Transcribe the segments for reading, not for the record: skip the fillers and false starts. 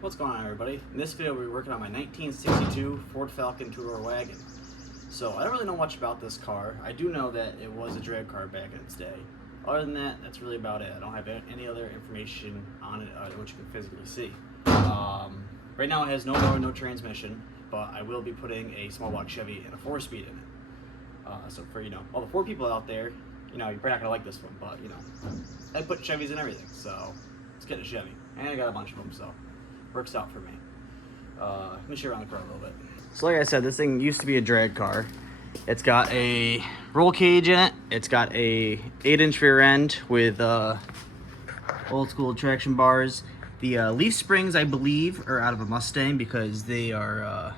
What's going on, everybody? In this video, we're working on my 1962 Ford Falcon two-door wagon. So I don't really know much about this car. I do know that it was a drag car back in its day. Other than that, that's really about it. I don't have any other information on it which you can physically see. Right now, it has no motor, no transmission, but I will be putting a small block Chevy and a 4-speed in it. So for all the 4 people out there, you're probably not gonna like this one, but I put Chevys in everything, so let's get a Chevy. And I got a bunch of them, so works out for me. Let me show you around the car a little bit. So like I said, this thing used to be a drag car. It's got a roll cage in it. It's got a 8-inch rear end with old school traction bars. The leaf springs, I believe, are out of a Mustang because they are,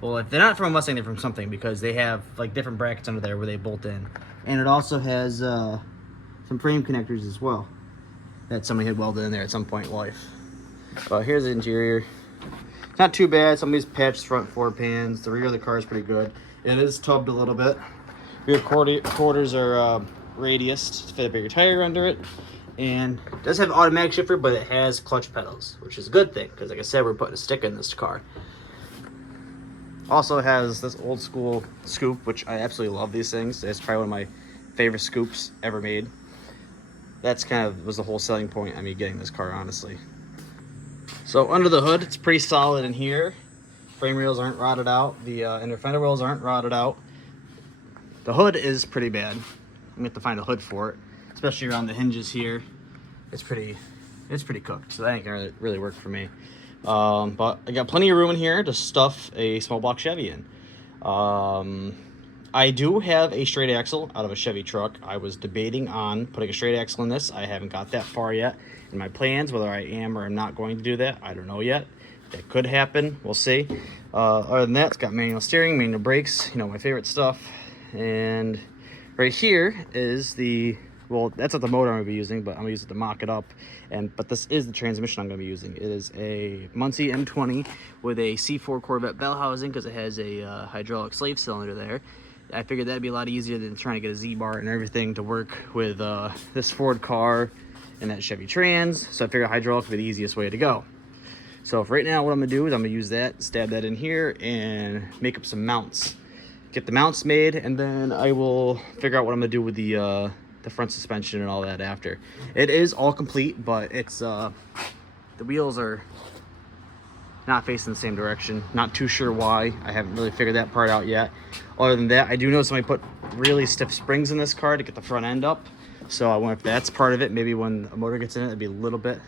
well, if they're not from a Mustang, they're from something because they have like different brackets under there where they bolt in. And it also has some frame connectors as well that somebody had welded in there at some point in life. But here's the interior. It's not too bad. Somebody's patched front 4 pans. The rear of the car is pretty good. It is tubbed a little bit. Rear quarters are radiused to fit a bigger tire under it. And it does have an automatic shifter, but it has clutch pedals, which is a good thing because, like I said, we're putting a stick in this car. Also has this old school scoop, which I absolutely love these things. It's probably one of my favorite scoops ever made. That's was the whole selling point of me getting this car, honestly. So under the hood, it's pretty solid in here. Frame rails aren't rotted out. The inner fender wells aren't rotted out. The hood is pretty bad. I'm gonna have to find a hood for it, especially around the hinges here. It's pretty cooked, so that ain't gonna really work for me. But I got plenty of room in here to stuff a small block Chevy in. I do have a straight axle out of a Chevy truck. I was debating on putting a straight axle in this. I haven't got that far yet in my plans. Whether I am or am not going to do that, I don't know yet. That could happen. We'll see. Other than that, it's but manual steering, manual brakes, my favorite stuff. And right here is well, that's not the motor I'm going to be using, but I'm going to use it to mock it up. But this is the transmission I'm going to be using. It is a Muncie M20 with a C4 Corvette bell housing because it has a hydraulic slave cylinder there. I figured that'd be a lot easier than trying to get a Z-bar and everything to work with this Ford car and that Chevy Trans. So I figured hydraulic would be the easiest way to go. So for right now, what I'm going to do is I'm going to use that, stab that in here, and make up some mounts. Get the mounts made, and then I will figure out what I'm going to do with the front suspension and all that after. It is all complete, but it's the wheels are not facing the same direction. Not too sure why. I haven't really figured that part out yet. Other than that, I do know somebody put really stiff springs in this car to get the front end up. So I wonder if that's part of it. Maybe when a motor gets in it, it'd be a little bit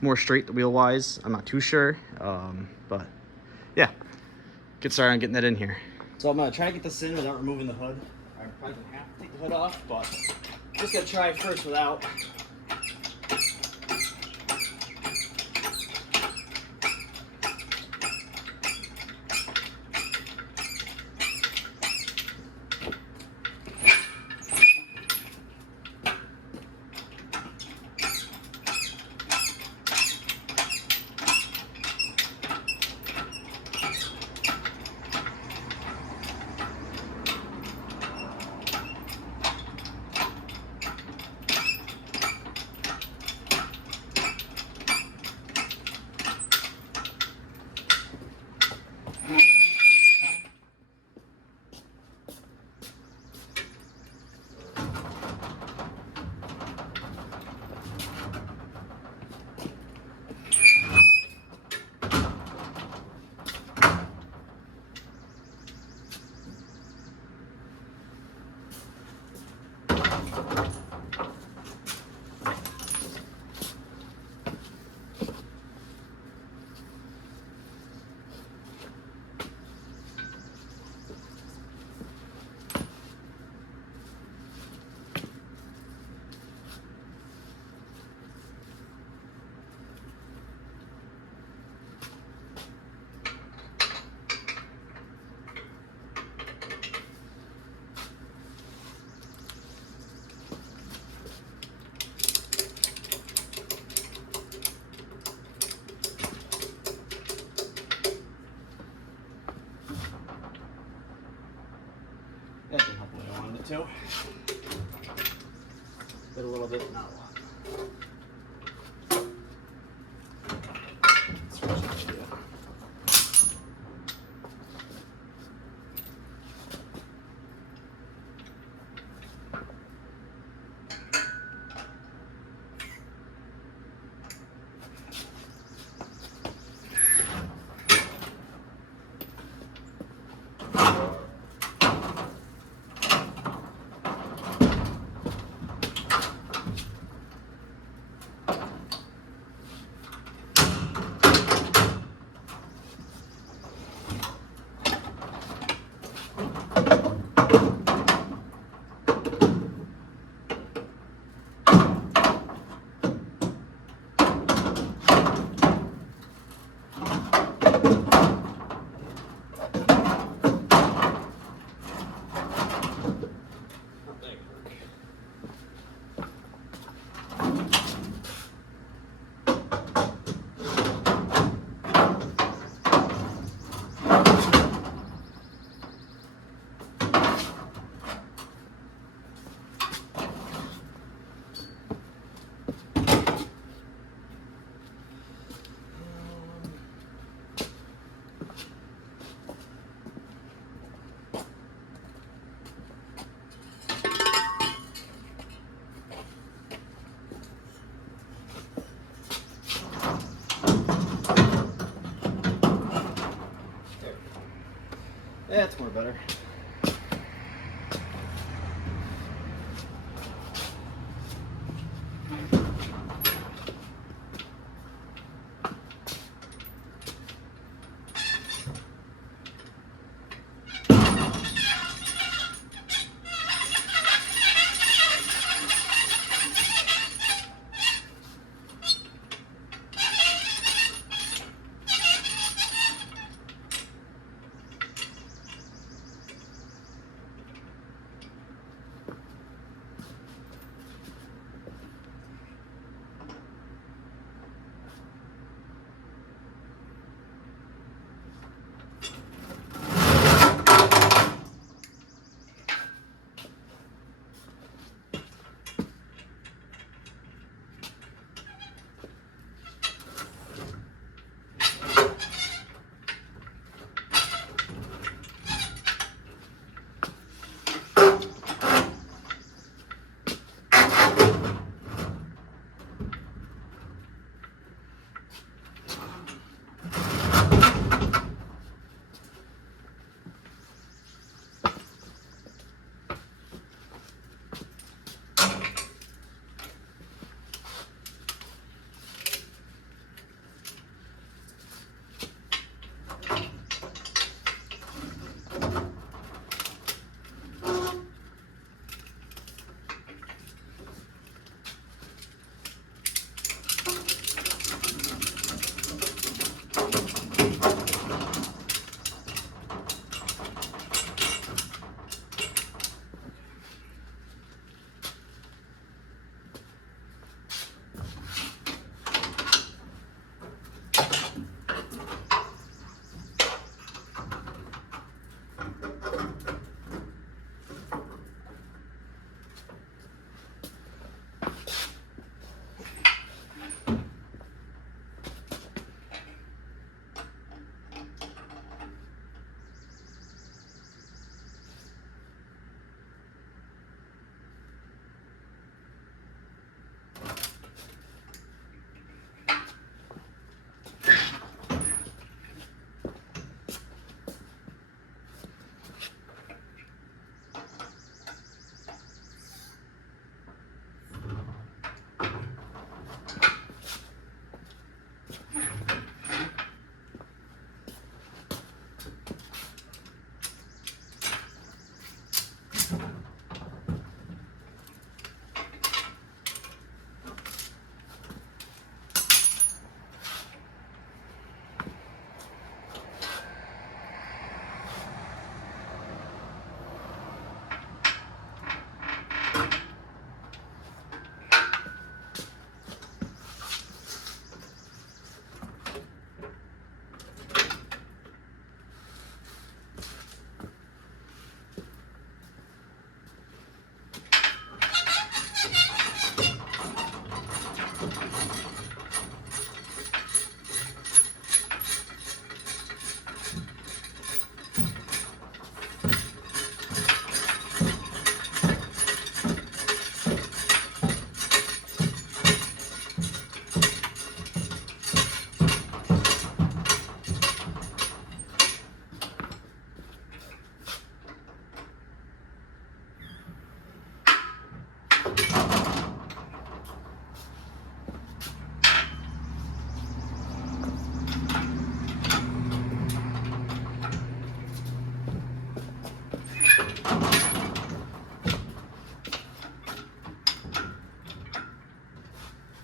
more straight wheel wise. I'm not too sure. But yeah, get started on getting that in here. So I'm gonna try to get this in without removing the hood. I'm probably gonna have to take the hood off, but I'm just gonna try first without. That can help what I wanted it to. Did a little bit, not a lot. That's more better.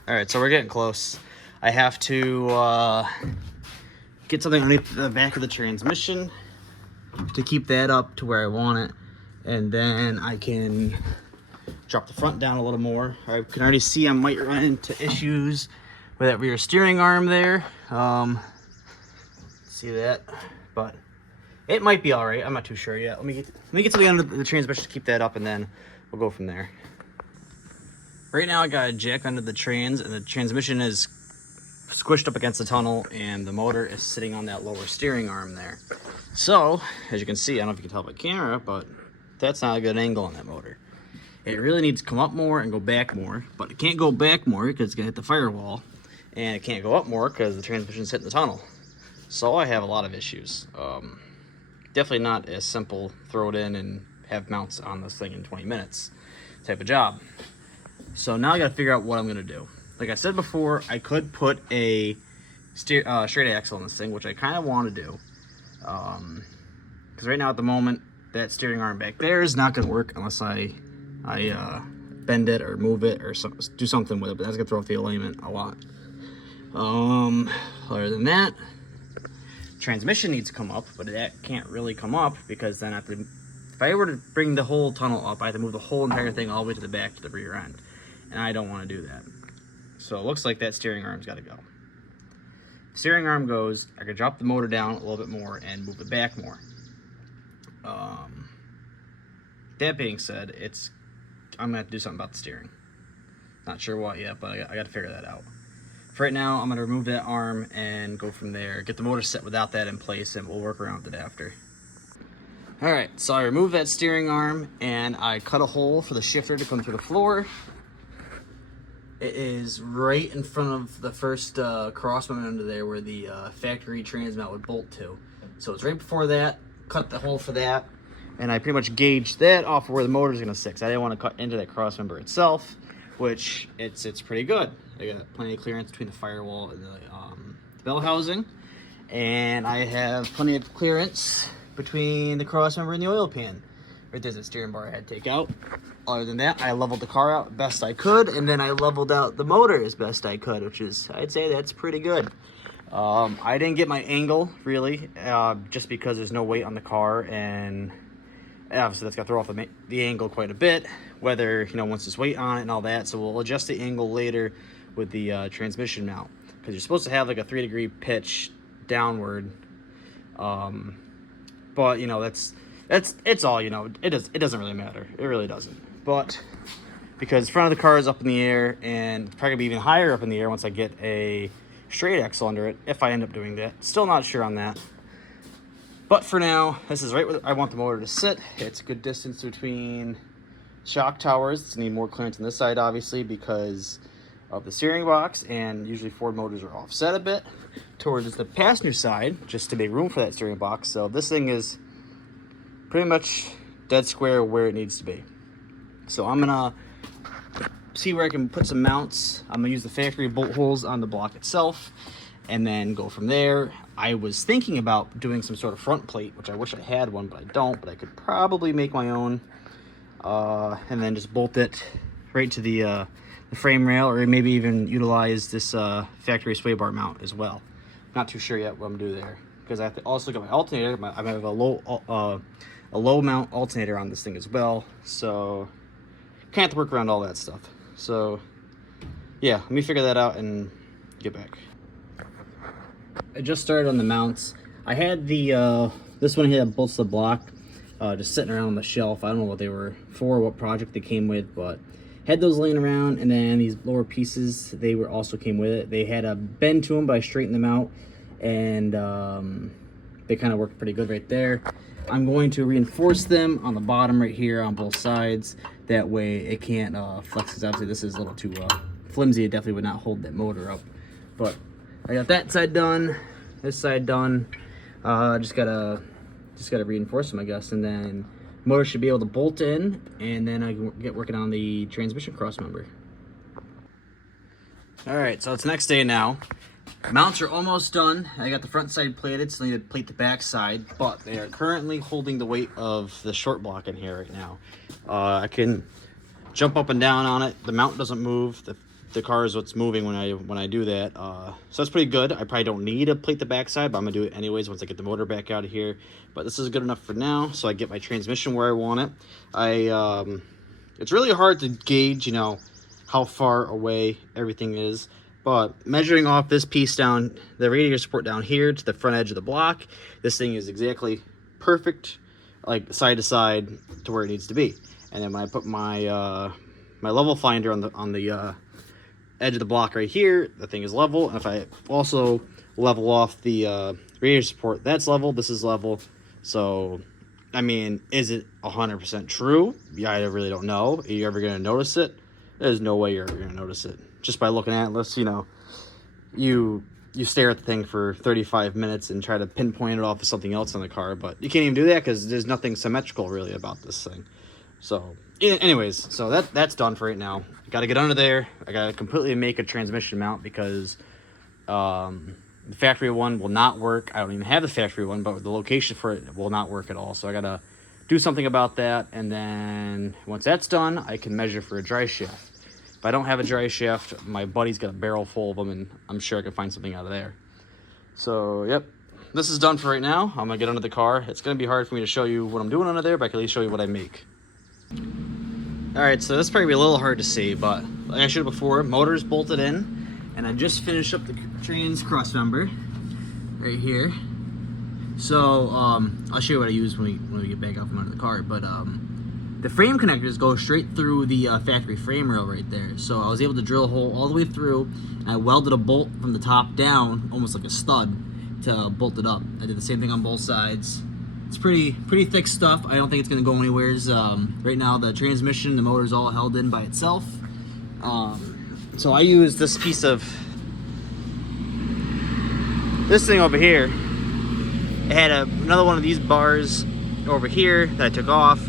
All right, so we're getting close. I have to get something underneath the back of the transmission to keep that up to where I want it. And then I can drop the front down a little more. I can already see I might run into issues with that rear steering arm there. See that? But it might be all right. I'm not too sure yet. Let me get something under the transmission to keep that up, and then we'll go from there. Right now I got a jack under the trans, and the transmission is squished up against the tunnel, and the motor is sitting on that lower steering arm there. So, as you can see, I don't know if you can tell by camera, but that's not a good angle on that motor. It really needs to come up more and go back more, but it can't go back more because it's gonna hit the firewall, and it can't go up more because the transmission's hitting the tunnel. So I have a lot of issues. definitely not as simple, throw it in and have mounts on this thing in 20 minutes type of job. So now I gotta figure out what I'm gonna do. Like I said before, I could put a straight axle on this thing, which I kind of want to do. Because right now at the moment, that steering arm back there is not gonna work unless I bend it or move it or do something with it, but that's gonna throw off the alignment a lot. Other than that, transmission needs to come up, but that can't really come up because then if I were to bring the whole tunnel up, I have to move the whole entire thing all the way to the back to the rear end, and I don't want to do that. So it looks like that steering arm's got to go. Steering arm goes, I could drop the motor down a little bit more and move it back more. That being said, I'm gonna have to do something about the steering. Not sure what yet, but I got to figure that out. For right now, I'm gonna remove that arm and go from there. Get the motor set without that in place, and we'll work around with it after. All right, so I removed that steering arm and I cut a hole for the shifter to come through the floor. It is right in front of the first cross member under there where the factory transmount would bolt to. So it's right before that. Cut the hole for that, and I pretty much gauged that off of where the motor is going to sit. 'Cause I didn't want to cut into that cross member itself, which it's pretty good. I got plenty of clearance between the firewall and the bell housing, and I have plenty of clearance between the cross member and the oil pan. Right there's a steering bar I had to take out. Other than that, I leveled the car out best I could, and then I leveled out the motor as best I could, which is, I'd say that's pretty good. I didn't get my angle, really, just because there's no weight on the car, and obviously that's going to throw off the angle quite a bit, whether, once there's weight on it and all that, so we'll adjust the angle later with the transmission mount, because you're supposed to have like a 3-degree pitch downward, but, it's all, it doesn't really matter. It really doesn't. But because the front of the car is up in the air, and probably gonna be even higher up in the air once I get a straight axle under it, if I end up doing that. Still not sure on that. But for now, this is right where I want the motor to sit. It's a good distance between shock towers. It's gonna need more clearance on this side, obviously, because of the steering box, and usually Ford motors are offset a bit towards the passenger side, just to make room for that steering box. So this thing is pretty much dead square where it needs to be. So I'm gonna see where I can put some mounts. I'm gonna use the factory bolt holes on the block itself and then go from there. I was thinking about doing some sort of front plate, which I wish I had one, but I don't. But I could probably make my own, and then just bolt it right to the frame rail, or maybe even utilize this factory sway bar mount as well. Not too sure yet what I'm gonna do there, because I have to also get my alternator. I have a low mount alternator on this thing as well, so kind of have to work around all that stuff. So yeah, let me figure that out and get back. I just started on the mounts. I had the this one here that bolts the block just sitting around on the shelf. I don't know what they were for, what project they came with, but had those laying around. And then these lower pieces, they also came with it. They had a bend to them, but I straightened them out, and they kind of worked pretty good right there. I'm going to reinforce them on the bottom right here on both sides. That way it can't flex, because obviously this is a little too flimsy. It definitely would not hold that motor up. But I got that side done, this side done. Just gotta reinforce them, I guess, and then motor should be able to bolt in, and then I can get working on the transmission cross member. All right, so it's next day now. Mounts are almost done. I got the front side plated, so I need to plate the back side, but they are currently holding the weight of the short block in here right now. I can jump up and down on it. The mount doesn't move. The car is what's moving when I do that. So that's pretty good. I probably don't need to plate the back side, but I'm gonna do it anyways once I get the motor back out of here. But this is good enough for now, so I get my transmission where I want it. It's really hard to gauge, how far away everything is. But measuring off this piece down, the radiator support down here to the front edge of the block, this thing is exactly perfect, like side to side to where it needs to be. And then when I put my my level finder on the edge of the block right here, the thing is level. And if I also level off the radiator support, that's level. This is level. So, I mean, is it 100% true? Yeah, I really don't know. Are you ever gonna notice it? There's no way you're ever gonna notice it just by looking at it, unless you you stare at the thing for 35 minutes and try to pinpoint it off of something else on the car, but you can't even do that because there's nothing symmetrical really about this thing. So anyways, so that's done for right now. Got to get under there. I got to completely make a transmission mount because the factory one will not work. I don't even have the factory one, but the location for it will not work at all. So I got to do something about that, and then once that's done, I can measure for a dry shaft. If I don't have a dry shaft, my buddy's got a barrel full of them, and I'm sure I can find something out of there. So, yep, this is done for right now. I'm gonna get under the car. It's gonna be hard for me to show you what I'm doing under there, but I can at least show you what I make. All right, so this probably be a little hard to see, but like I showed before, motor's bolted in, and I just finished up the trans cross member right here. So I'll show you what I use when we get back up from under the car, but the frame connectors go straight through the factory frame rail right there. So I was able to drill a hole all the way through, and I welded a bolt from the top down, almost like a stud, to bolt it up. I did the same thing on both sides. It's pretty thick stuff. I don't think it's gonna go anywhere. Right now the transmission, the motor's all held in by itself. So I used this piece of this thing over here. It had another one of these bars over here that I took off.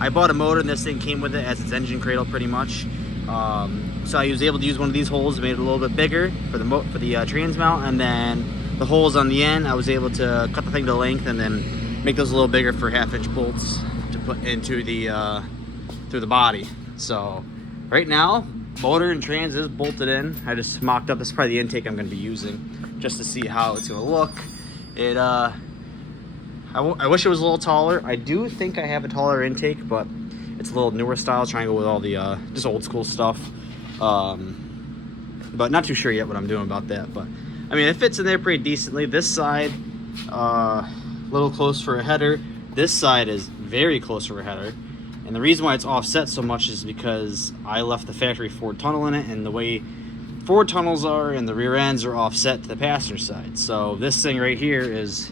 I bought a motor and this thing came with it as its engine cradle pretty much. So I was able to use one of these holes, made it a little bit bigger for the trans mount, and then the holes on the end, I was able to cut the thing to length and then make those a little bigger for 1/2-inch bolts to put into the through the body. So right now, motor and trans is bolted in. I just mocked up, this is probably the intake I'm gonna be using just to see how it's gonna look. I wish it was a little taller. I do think I have a taller intake, but it's a little newer style, trying to go with all the just old school stuff. But not too sure yet what I'm doing about that. But I mean, it fits in there pretty decently. This side, a little close for a header. This side is very close for a header. And the reason why it's offset so much is because I left the factory Ford tunnel in it, and the way Ford tunnels are and the rear ends are offset to the passenger side. So this thing right here is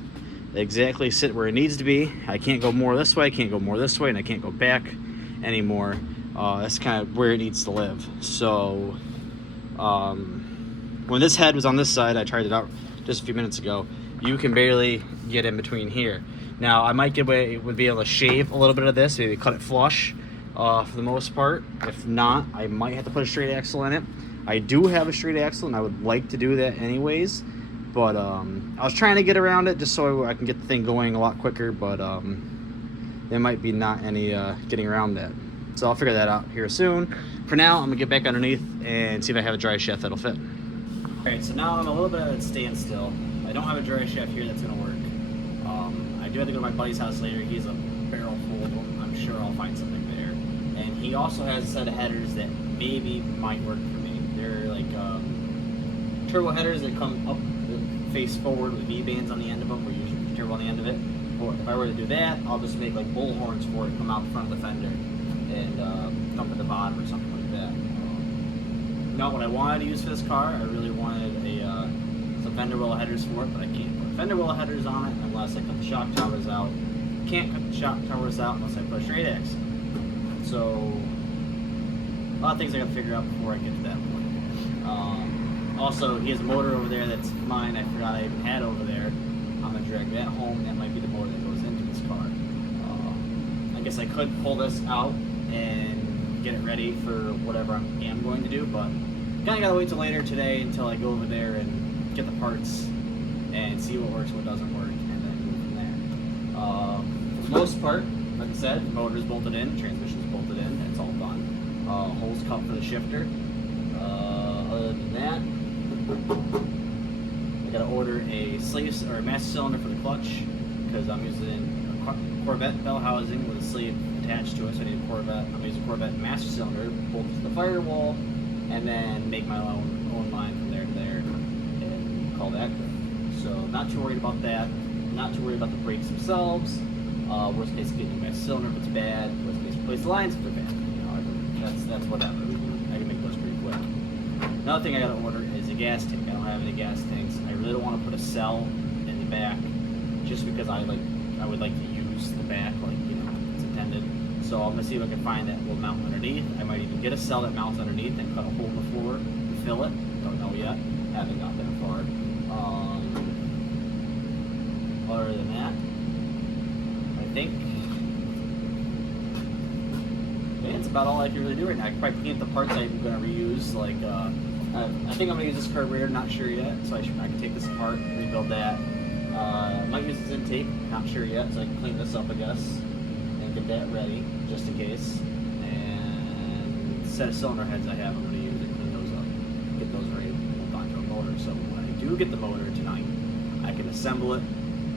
exactly sit where it needs to be. I can't go more this way, I can't go more this way, and I can't go back anymore. That's kind of where it needs to live. So when this head was on this side, I tried it out just a few minutes ago, you can barely get in between here. Now I might be able to shave a little bit of this, maybe cut it flush for the most part. If not, I might have to put a straight axle in it. I do have a straight axle and I would like to do that anyways. But I was trying to get around it just so I can get the thing going a lot quicker, but there might be not any getting around that. So I'll figure that out here soon. For now, I'm gonna get back underneath and see if I have a dry shaft that'll fit. All right, so now I'm a little bit at a standstill. I don't have a dry shaft here that's gonna work. I do have to go to my buddy's house later. He has a barrel full of them. I'm sure I'll find something there. And he also has a set of headers that maybe might work for me. They're like turbo headers that come up face forward with V-bands on the end of them, where you usually turbo on the end of it. Or if I were to do that, I'll just make like bull horns for it, come out the front of the fender, and dump at the bottom or something like that. Not what I wanted to use for this car. I really wanted some fender well headers for it, but I can't put fender well headers on it unless I cut the shock towers out. Can't cut the shock towers out unless I put a straight axle. So a lot of things I gotta figure out before I get to that point. Also, he has a motor over there that's mine. I forgot I even had over there. I'm gonna drag that home. That might be the motor that goes into this car. I guess I could pull this out and get it ready for whatever I am going to do, but kind of gotta wait till later today until I go over there and get the parts and see what works, what doesn't work, and then go from there. For the most part, like I said, the motor's bolted in, transmission's bolted in, it's all done. Holes cut for the shifter. Other than that, I gotta order a sleeve or a master cylinder for the clutch because I'm using a Corvette bell housing with a sleeve attached to it. So I need a Corvette. I'm using a Corvette master cylinder, bolt to the firewall, and then make my own line from there to there, and call that good. So not too worried about that. Not too worried about the brakes themselves. Worst case, getting a master cylinder if it's bad. Worst case, replace the lines if they're bad. You know, that's whatever. I can make those pretty quick. Another thing I gotta order is a gas tank. I don't have any gas tanks. I really don't want to put a cell in the back, just because I would like to use the back like it's intended. So I'm gonna see if I can find that will mount underneath. I might even get a cell that mounts underneath and cut a hole in the floor to fill it. Don't know yet. Haven't got that far. think that's about all I can really do right now. I can probably clean up the parts I'm going to reuse. Like, I think I'm going to use this carburetor, not sure yet. So I can take this apart, rebuild that. Might use this intake, not sure yet. So I can clean this up, I guess, and get that ready, just in case. And the set of cylinder heads I have, I'm going to use and clean those up, get those ready to hold onto a motor. So when I do get the motor tonight, I can assemble it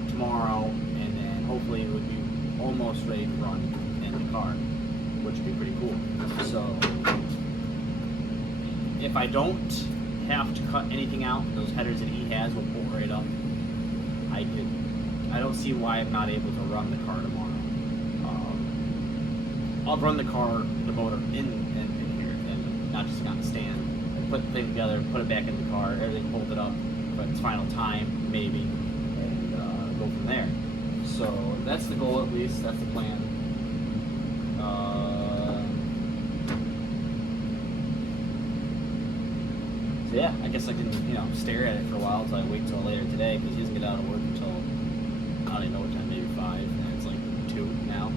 tomorrow, and then hopefully it would be almost ready to run in the car, which would be pretty cool. So if I don't have to cut anything out, those headers that he has will pull right up. I don't see why I'm not able to run the car tomorrow. I'll run the motor in here, and not just on the stand. And put the thing together, put it back in the car, everything bolted up for its final time, maybe, and go from there. So that's the goal, at least. That's the plan. So yeah, I guess I can, stare at it for a while until I wait till later today, because he doesn't get out of work until, I don't even know what time, maybe 5, and it's like 2 now,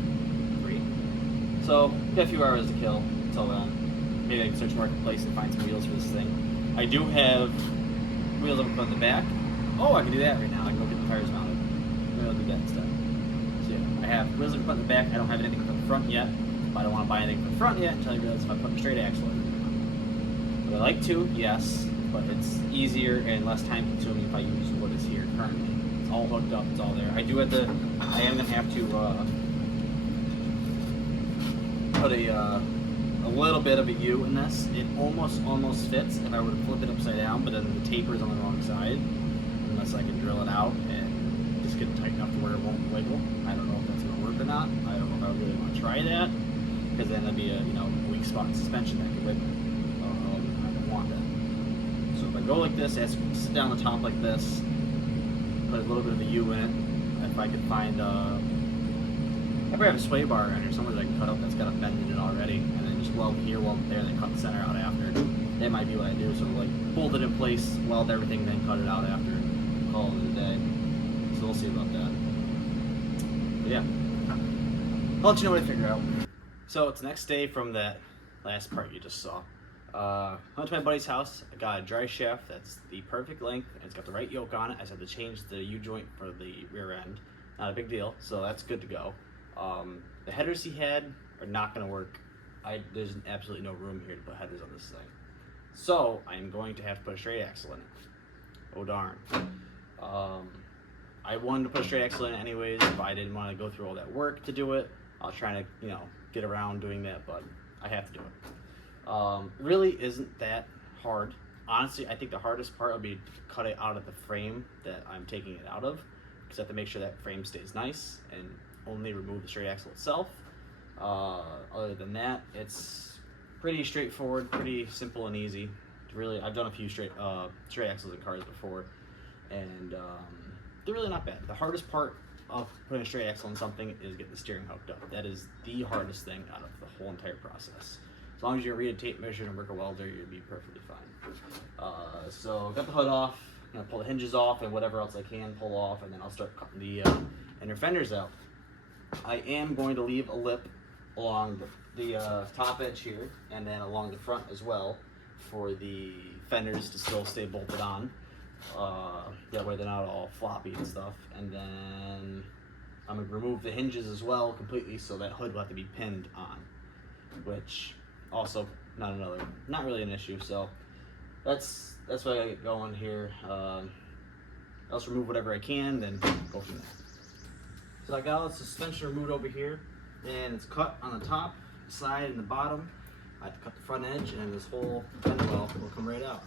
3. So, got a few hours to kill until then. Maybe I can search Marketplace and find some wheels for this thing. I do have wheels I can put on the back. Oh, I can do that right now. I can go get the tires mounted. Maybe I'll do that instead. So yeah, I have wheels I can put on the back. I don't have anything for the front yet. But I don't want to buy anything for the front yet until I realize if I put a straight axle in. Would I like to? Yes. But it's easier and less time consuming if I use what is here currently. It's all hooked up, it's all there. I am going to have to put a little bit of a U in this. It almost fits if I were to flip it upside down, but then the taper is on the wrong side, unless I can drill it out and just get it tight enough to where it won't wiggle. I don't know if that's going to work or not. I don't know if I really want to try that, because then that'd be a weak spot in suspension that could wiggle. I don't want that. So if I go like this, I have to sit down the top like this, put a little bit of a U in it. If I could find, I probably have a sway bar in here somewhere that I can cut up that's got a bend in it already, and then just weld here, weld there, and then cut the center out after. That might be what I do. So like hold it in place, weld everything, then cut it out after. Call it a day. So we'll see about that. But yeah, I'll let you know what I figure out. So it's the next day from that last part you just saw. I went to my buddy's house. I got a dry shaft that's the perfect length, and it's got the right yoke on it. I just had to change the U-joint for the rear end. Not a big deal, so that's good to go. The headers he had are not going to work. There's absolutely no room here to put headers on this thing. So I'm going to have to put a straight axle in it. Oh darn. I wanted to put a straight axle in it anyways, but I didn't want to go through all that work to do it. I was trying to, get around doing that, but I have to do it. Really isn't that hard. Honestly, I think the hardest part would be to cut it out of the frame that I'm taking it out of, because I have to make sure that frame stays nice and only remove the straight axle itself. Other than that, it's pretty straightforward, pretty simple and easy. Really, I've done a few straight axles in cars before, and they're really not bad. The hardest part of putting a straight axle on something is getting the steering hooked up. That is the hardest thing out of the whole entire process. As long as you read a tape measure and work a welder, you'll be perfectly fine. So got the hood off, pull the hinges off and whatever else I can pull off, and then I'll start cutting the inner fenders out. I am going to leave a lip along the top edge here, and then along the front as well, for the fenders to still stay bolted on. That way they're not all floppy and stuff. And then I'm going to remove the hinges as well completely, so that hood will have to be pinned on, which also not really an issue. So that's what I get going here. I'll just remove whatever I can, then go from there. So I got all the suspension removed over here, and it's cut on the top, side, and the bottom. I have to cut the front edge, and this whole fender well will come right out.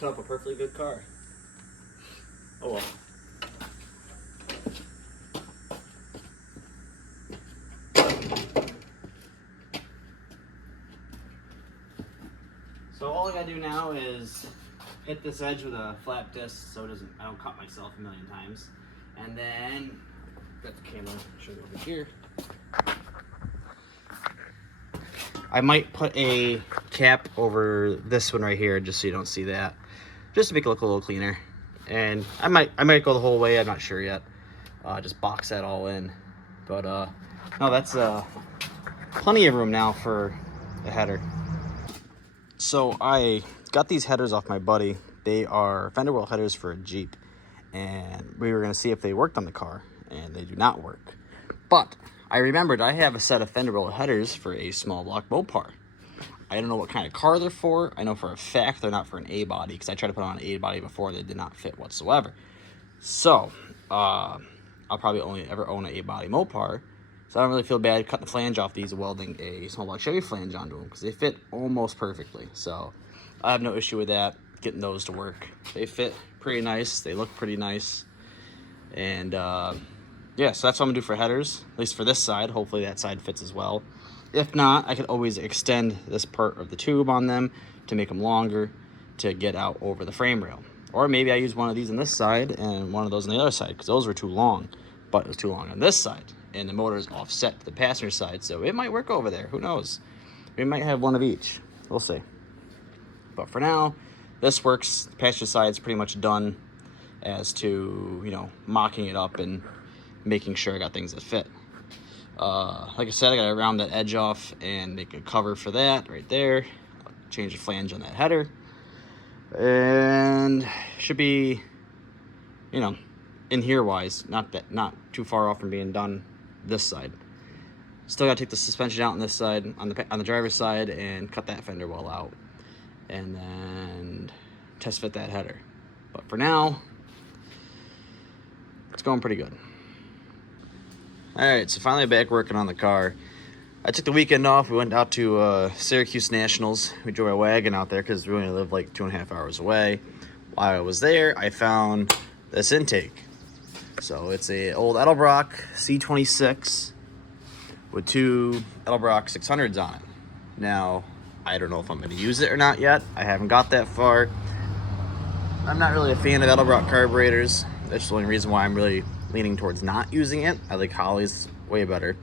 cut up a perfectly good car. Oh well. So all I gotta do now is hit this edge with a flat disc so I don't cut myself a million times. And then, got the camera, show you over here. I might put a cap over this one right here just so you don't see that. Just to make it look a little cleaner. And I might go the whole way, I'm not sure yet. Just box that all in. But no, that's plenty of room now for the header. So I got these headers off my buddy. They are fender well headers for a Jeep. And we were gonna see if they worked on the car, and they do not work. But I remembered I have a set of fender well headers for a small block Mopar. I don't know what kind of car they're for. I know for a fact they're not for an A body, because I tried to put on an A body before and they did not fit whatsoever. So I'll probably only ever own an A body Mopar. So I don't really feel bad cutting the flange off these and welding a small block Chevy flange onto them, because they fit almost perfectly. So I have no issue with that, getting those to work. They fit pretty nice. They look pretty nice. And yeah, so that's what I'm gonna do for headers, at least for this side. Hopefully that side fits as well. If not, I could always extend this part of the tube on them to make them longer to get out over the frame rail. Or maybe I use one of these on this side and one of those on the other side, because those were too long, but it was too long on this side. And the motor is offset to the passenger side, so it might work over there. Who knows? We might have one of each. We'll see. But for now, this works. The passenger side's pretty much done as to, you know, mocking it up and making sure I got things that fit. Like I said, I gotta round that edge off and make a cover for that right there. I'll change the flange on that header. And should be, you know, in here wise, not too far off from being done this side. Still gotta take the suspension out on this side, on the driver's side, and cut that fender well out, and then test fit that header. But for now, it's going pretty good. All right, so finally back working on the car. I took the weekend off. We went out to Syracuse Nationals. We drove our wagon out there because we only live like 2.5 hours away. While I was there, I found this intake. So it's a old Edelbrock C26 with two Edelbrock 600s on it. Now, I don't know if I'm going to use it or not yet. I haven't got that far. I'm not really a fan of Edelbrock carburetors. That's the only reason why I'm really leaning towards not using it. I like Holley's way better.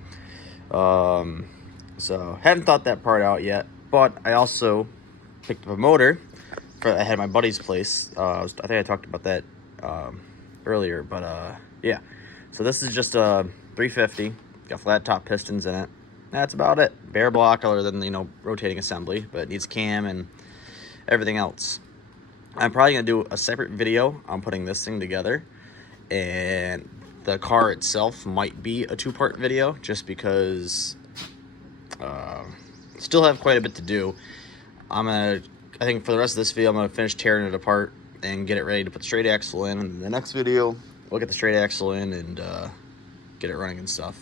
So haven't thought that part out yet. But I also picked up a motor I had my buddy's place. I think I talked about that earlier, but yeah. So this is just a 350. Got flat top pistons in it. That's about it. Bare block, other than, you know, rotating assembly, but it needs cam and everything else. I'm probably gonna do a separate video on putting this thing together, and the car itself might be a two-part video, just because still have quite a bit to do. I think for the rest of this video, I'm gonna finish tearing it apart and get it ready to put the straight axle in. And the next video, we'll get the straight axle in and get it running and stuff.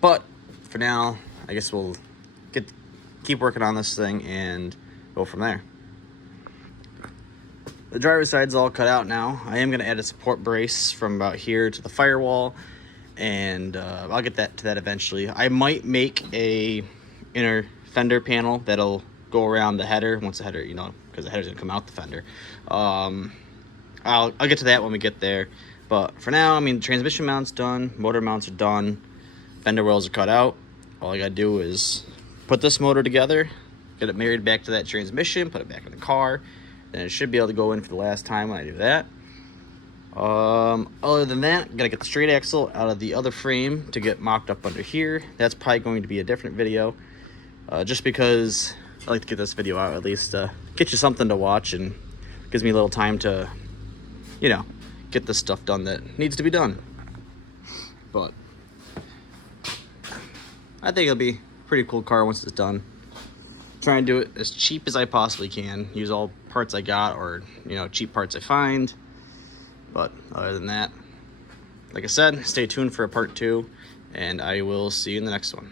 But for now, I guess we'll keep working on this thing and go from there. The driver's side's all cut out now. I am going to add a support brace from about here to the firewall, and I'll get to that eventually. I might make a inner fender panel that'll go around the header once the header, you know, because the header's going to come out the fender. I'll get to that when we get there. But for now, I mean, transmission mount's done, motor mounts are done, fender wells are cut out. All I got to do is put this motor together, get it married back to that transmission, put it back in the car. Then it should be able to go in for the last time when I do that. Other than that, gotta get the straight axle out of the other frame to get mocked up under here. That's probably going to be a different video, just because I like to get this video out at least, get you something to watch, and gives me a little time to, you know, get the stuff done that needs to be done. But I think it'll be a pretty cool car once it's done. Try and do it as cheap as I possibly can. Use all parts I got, or, you know, cheap parts I find. But other than that, like I said, stay tuned for a part 2, and I will see you in the next one.